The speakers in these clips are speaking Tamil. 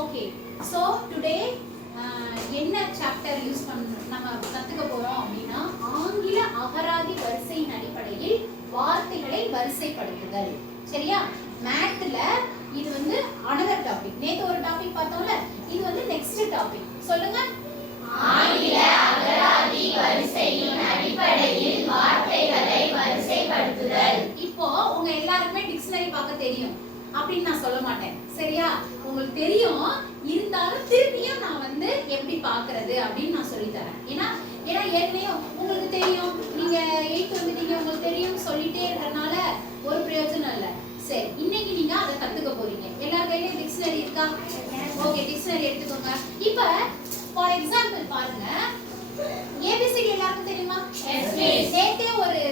ஓகே ஸோ டுடே என்ன சாப்டர் யூஸ் நம்ம கற்றுக்க போகிறோம் அப்படின்னா ஆங்கில அகராதி வரிசையின் அடிப்படையில் வார்த்தைகளை வரிசைப்படுத்துதல். சரியா? மேத்ல இது வந்து அனதர் டாபிக். நேத்து ஒரு டாபிக் பார்த்தோம்ல, இது வந்து நெக்ஸ்ட் டாபிக். சொல்லுங்க. ஆங்கில அகராதி வரிசையின் அடிப்படையில் வார்த்தைகளை வரிசைப்படுத்துதல். இப்போ உங்க எல்லாருக்குமே டிக்ஷனரி பார்க்க தெரியும் அப்படின்னு நான் சொல்ல மாட்டேன். சரியா? உங்களுக்கு தெரியும், இருந்தாலும் திருப்பியும் நான் வந்து எப்படி பார்க்கிறது அப்படின்னு நான் சொல்லி தரேன். ஏன்னா ஏற்கனவே உங்களுக்கு தெரியும், நீங்க 8th வந்துட்டீங்க, உங்களுக்கு தெரியும் சொல்லிட்டே இருக்கறனால ஒரு பிரயோஜனம் இல்லை. சரி, இன்னைக்கு நீங்க அதை கத்துக்க போறீங்க. எல்லார் கையிலயும் டிக்ஷனரி இருக்கா? ஓகே, டிக்ஷனரி எடுத்துக்கோங்க. இப்போ ஃபார் எக்ஸாம்பிள் பாருங்க, ஏபிசிடி எல்லாருக்கும் தெரியுமா? நேத்தே ஒரு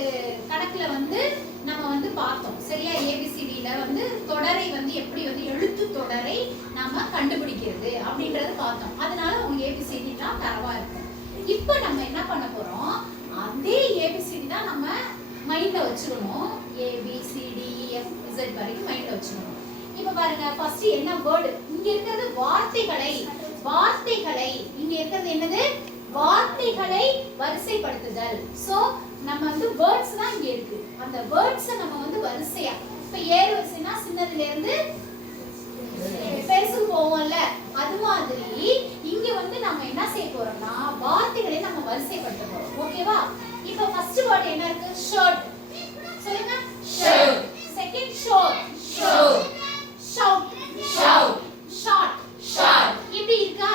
கணக்குல வந்து நம்ம வந்து பார்த்தோம். சரியா? ஏபிசிடில வந்து தொடரை வந்து எப்படி வந்து எழுத்து தொடரை நாம கண்டுபிடிக்கிறது அப்படிங்கறது பார்த்தோம். அதனால உங்க ஏபிசிடி தான் தரவா இருக்கும். இப்போ நம்ம என்ன பண்ண போறோம், அதே ஏபிசிடி தான் நம்ம மைண்ட்ல வச்சுக்கணும். ABCDEF Z வரைக்கும் மைண்ட்ல வச்சுக்கணும். இப்போ பாருங்க, ஃபர்ஸ்ட் என்ன வேர்ட் இங்க இருக்கிறது? வார்த்தைகளை இங்க இருக்கிறது என்னது? வார்த்தைகளை வரிசைப்படுத்துதல். சோ நம்ம வந்து வேர்ட்ஸ் தான் இங்க இருக்கு. அந்த வேர்ட்ஸ் நம்ம வந்து வரிசையா, இப்ப ஏறு வரிசைனா சின்னதுல இருந்து பெருசு போவோம்ல, அது மாதிரி இங்க வந்து நம்ம என்ன செய்ய போறோம்னா வார்த்தைகளை நம்ம வரிசைப்படுத்த போறோம். ஓகேவா? இப்போ ஃபர்ஸ்ட் வேர்ட் என்ன இருக்கு? ஷர்ட். சொல்லுங்க. Shirt. Second short. Shirt. Shout. Shout. Short. Short. இப்படி இருக்கா?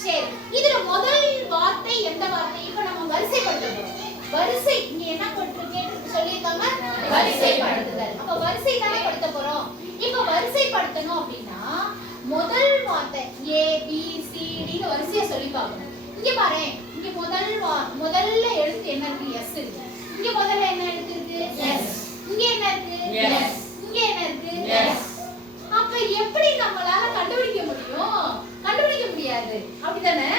சரி, இதுல முதல் வார்த்தை எந்த வார்த்தை? இப்போ நம்ம வரிசைப்படுத்த போறோம். வரிசை இங்க என்ன போட்டுருக்கு சொல்லிருக்காங்க? வரிசைப்படுத்துதல். அப்ப வரிசை தானே படுத்த போறோம். இப்போ வரிசைப்படுத்தணும் அப்படின்னா முதல் வார்த்தை ABCD ன்னு வரிசையா சொல்லி பார்க்கணும். இங்க பாரு, இங்க முதல்ல எழுத்து என்ன இருக்கு? S இருக்கு. இங்க முதல்ல என்ன எழுத்து இருக்கு? S. இங்க என்ன இருக்கு? S. இங்க என்ன இருக்கு? S. அப்ப எப்படி நம்மளால கண்டுபிடிக்க முடியும்? கண்டுபிடிக்க முடியாது, அப்படிதானே?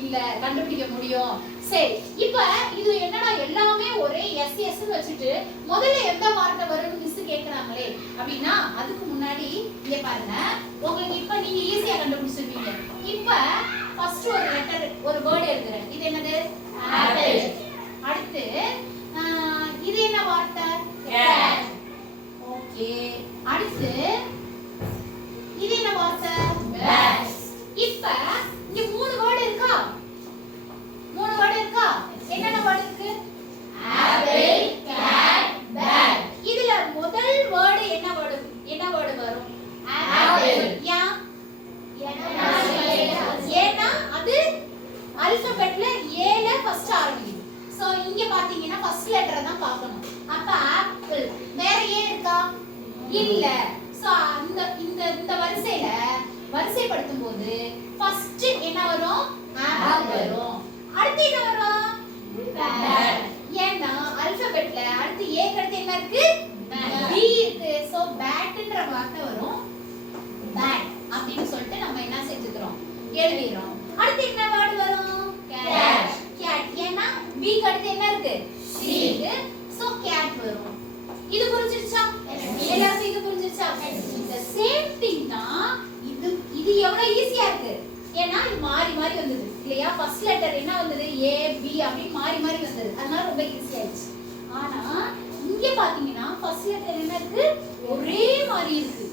இல்ல, கண்டுபிடிக்க முடியும். சரி, இப்ப இது என்னடா எல்லாமே ஒரே எஸ் எஸ் வச்சுட்டு முதல்ல எந்த வார்த்தை வரும்னு மிஸ் கேக்குறாங்களே அப்படின்னா, அதுக்கு முன்னாடி இங்க பாருங்க, உங்களுக்கு இப்ப நீங்க ஈஸியா கண்டுபிடிச்சிருப்பீங்க. இப்ப ஃபர்ஸ்ட் ஒரு லெட்டர், ஒரு வேர்ட் எழுதுறேன். இது என்னது? ஆப்பிள். அடுத்து இது என்ன வார்த்தை? கேட். ஓகே. அடுத்து இது என்ன வார்த்தை? பேட். இப்ப இங்க மூணு வேர்ட் இருக்கா? மூணு வேர்ட் இருக்கா? என்னென்ன வேர்ட் இருக்கு? Apple, cat, bat. இதுல முதல் வேர்ட் என்ன வேர்ட் வரும்? ஆப்பிள். ஏன்னா அது ஆல்பபெட்ல ஏல ஃபர்ஸ்ட் ஆரம்பிக்குது. சோ இங்க பாத்தீங்கன்னா ஃபர்ஸ்ட் லெட்டரை தான் பார்க்கணும். அப்ப ஆப்பிள். வேற ஏன் இருக்கா? இல்ல. சோ இந்த வரிசையில வரிசைப்படுத்தும் போது ஃபர்ஸ்ட் என்ன வரும்? ஆப்பிள் வரும். அடுத்து என்ன வரும்? பேட். ஏன்னா ஆல்பபெட்ல அடுத்து ஏ அடுத்து என்ன இருக்கு? பி இருக்கு. சோ பேட்ன்ற வார்த்தை வரும். பேட் அப்படின்னு சொல்லிட்டு நம்ம என்ன செஞ்சுக்கிறோம்? எழுதிறோம். அடுத்து என்ன வேர்ட் வரும்? கேட். கேட். ஏன்னா பி அடுத்து என்ன இருக்கு? சி இருக்கு. சோ கேட் வரும். இது புரிஞ்சிருச்சா? எல்லாருக்கும் இது புரிஞ்சிருச்சா? இந்த சேம் திங் தான் இது எவ்வளவு ஈஸியா இருக்கு. ஏன்னா இது மாறி மாறி வந்தது இல்லையா? ஃபர்ஸ்ட் லெட்டர் என்ன வந்தது? A B அப்படி மாறி மாறி வந்தது. அதனால ரொம்ப ஈஸியா ஆயிடுச்சு. ஆனா இங்க பாத்தீங்கன்னா ஃபர்ஸ்ட் லெட்டர் என்ன இருக்கு? ஒரே மாதிரி இருக்கு.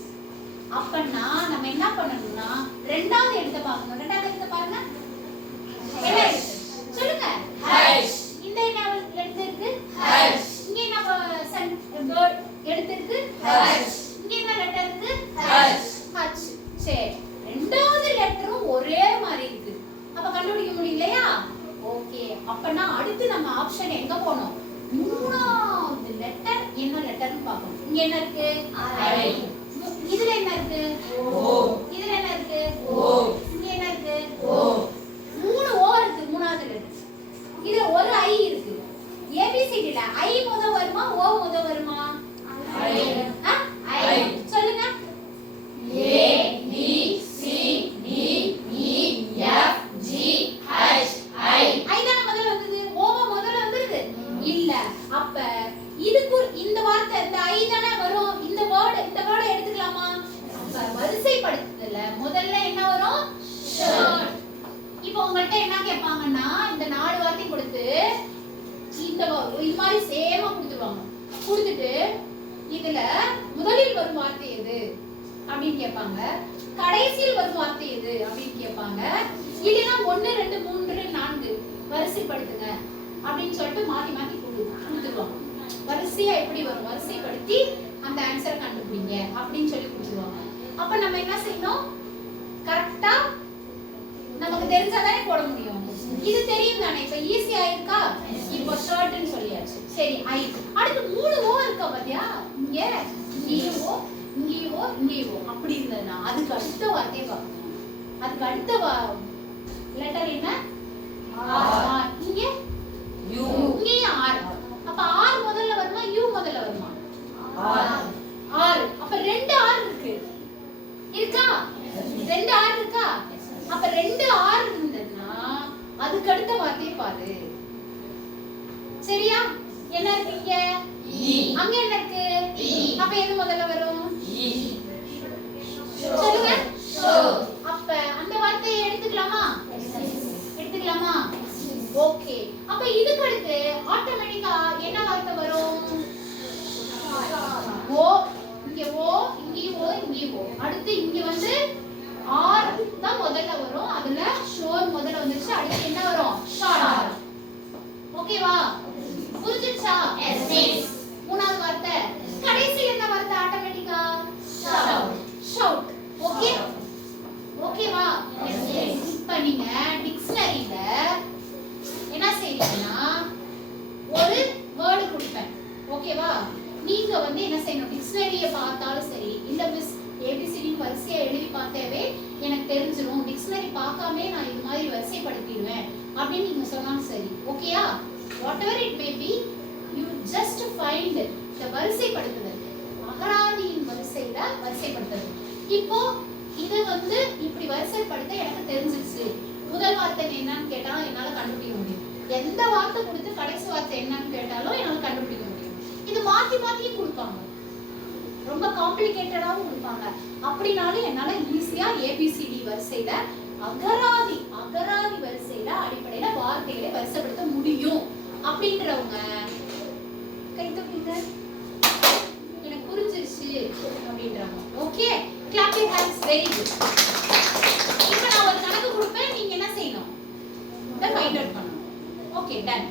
அப்பன்னா நம்ம என்ன பண்ணணும்னா ரெண்டாவது எழுத்தை பார்க்கணும். ரெண்டாவது எழுத்தை பாருங்க. என்ன எழுத்து? சொல்லுங்க. ஹஷ். இந்த என்ன எழுத்து இருக்கு? ஹஷ். இங்க என்ன வேர்ட் எழுத்து இருக்கு? ஹஷ். இங்க என்ன லெட்டர் இருக்கு? ஹஷ். ஹச். சரி, ரெண்டாவது லெட்டரும் ஒரே மாதிரி இருக்கு. அப்ப கண்டுபிடிக்க முடியலையா? ஓகே. அப்பனா அடுத்து நம்ம ஆப்ஷன் எங்க போணும்? மூணாவது லெட்டர் என்ன லெட்டர்னு பார்க்கணும். இங்க என்ன இருக்கு? ஐ. இதுல என்ன இருக்கு? ஓ. இதுல என்ன இருக்கு? ஓ. இங்க என்ன இருக்கு? ஓ. மூணு ஓ இருக்கு மூணாவது லெட்டர். இதுல ஒரு ஐ இருக்கு. ஏபிசிடில ஐ முத வருமா ஓ முத வருமா? ஐ. ஐ. சொல்லுங்க. A B C D E F G H I. ஐ தான முதல்ல வந்தது. ஓவ முதல்ல வந்திருது இல்ல. அப்ப இதுக்கு இந்த வார்த்தை இந்த ஐ தான வரும். இந்த வேர்ட் எடுத்துக்கலாமா? அப்ப என்ன கேட்பாங்கன்னா இந்த 4 வார்த்தை கொடுத்து இந்த இது மாதிரி சேமா கொடுத்துருவாங்க. கொடுத்துட்டு இதுல முதலில் வரும் வார்த்தை எது அப்படின்னு கேட்பாங்க, கடைசியில் வரும் வார்த்தை எது அப்படின்னு கேட்பாங்க. இல்லைன்னா 1 2 3 4 வரிசைப்படுத்துங்க அப்படின்னு சொல்லிட்டு மாத்தி மாத்தி கொடுத்துருவாங்க. வரிசையா எப்படி வரும் வரிசைப்படுத்தி அந்த ஆன்சரை கண்டுபிடிங்க அப்படின்னு சொல்லி கொடுத்துருவாங்க. அப்ப நம்ம என்ன செய்யணும், கரெக்டா நமக்கு தெரிஞ்சாதானே போட முடியும். இது தெரியும் தானே, இப்ப ஈஸியா இருக்கா. இப்போ ஷர்ட்னு சொல்லியாச்சு. சரி ஐ அடுத்து 3 ஓ இருக்கா பாத்தியா, இங்க இங்கேயும் ஓ இங்கேயும் ஓ இங்கேயும் ஓ அப்படி இருந்ததுன்னா அதுக்கு அடுத்த வார்த்தையை பார்க்கணும். அதுக்கு அடுத்த லெட்டர் என்ன, ஆர். இங்க யூ. இங்கேயும் ஆர். அப்ப ஆர் முதல்ல வருமா யூ முதல்ல வருமா, ஆர். அப்ப 2 ஆர் இருக்கு, இருக்கா 2 ஆர் இருக்கா. அப்ப 2 ஆர் இருந்ததுன்னா அதுக்கு அடுத்த வார்த்தையை பாரு. சரியா, என்ன இருக்கு இங்க ஈ. அங்க என்ன இருக்கு ஈ. அப்ப எது முதல்ல வரும், ஈ. சொல்லுங்க. ஷோ. அப்ப அந்த வார்த்தையை எடுத்துக்கலாமா, எடுத்துக்கலாமா. ஓகே, அப்ப இதுக்கு அடுத்து ஆட்டோமேட்டிக்கா என்ன வார்த்தை வரும், ஓ. இங்க ஓ இங்கேயும் ஓ இங்கேயும் ஓ. அடுத்து இங்க வந்து ஆர் தான் முதல்ல வரும். அதுல ஷோர் முதல்ல வந்துருச்சு. அடுத்து என்ன வரும், ஷார்ட். ஓகேவா, புரிஞ்சிடுச்சா. Yes miss. மூணாவது வார்த்தை கடைசி என்ன வார்த்தை, ஆட்டோமேட்டிக்கா ஷவுட். ஷவுட். ஓகே ஓகேவா. Yes miss. இப்ப நீங்க டிக்ஷனரியில என்ன செய்றீங்கன்னா ஒரு வேர்டு கொடுப்பேன். ஓகேவா, நீங்க வந்து என்ன செய்யணும், டிக்ஷனரியை பார்த்தாலும் சரி இல்ல மிஸ் ஏபிசிடி வரிசையா எழுதி பார்த்தாவே எனக்கு தெரிஞ்சிரும், டிக்ஷனரி பார்க்காம நான் இது மாதிரி வரிசைப்படுத்திடுவேன் அப்படின்னு நீங்க சொன்னாலும் சரி. ஓகேயா, whatever it may be, you just find the வரிசைப்படுத்துதல், அகராதியின் வரிசையில வரிசைப்படுத்துதல். இப்போ இது வந்து இப்படி வரிசைப்படுத்த எனக்கு தெரிஞ்சிருச்சு. முதல் வார்த்தை என்னன்னு கேட்டா என்னால கண்டுபிடிக்க முடியும். எந்த வார்த்தை கொடுத்து கடைசி வார்த்தை என்னன்னு கேட்டாலும் என்னால கண்டுபிடிக்க முடியும். இது மாத்தி மாத்தியும் கொடுப்பாங்க, ரொம்ப காம்ப்ளிகேட்டடாவும் கொடுப்பாங்க. அப்படினாலும் என்னால ஈஸியா ஏபிசிடி வரிசையில அகராதி வரிசையில அடிப்படையில வார்த்தைகளை வரிசைப்படுத்த முடியும் அப்படின்றவங்க கை தூக்குங்க, எனக்கு புரிஞ்சிருச்சு அப்படின்றாங்க. Okay, clap your hands. very good. இப்போ நான் ஒரு கணக்கு கொடுப்பேன், நீங்க என்ன செய்யணும், இத ஃபைண்ட் அவுட் பண்ணணும். Okay, ton.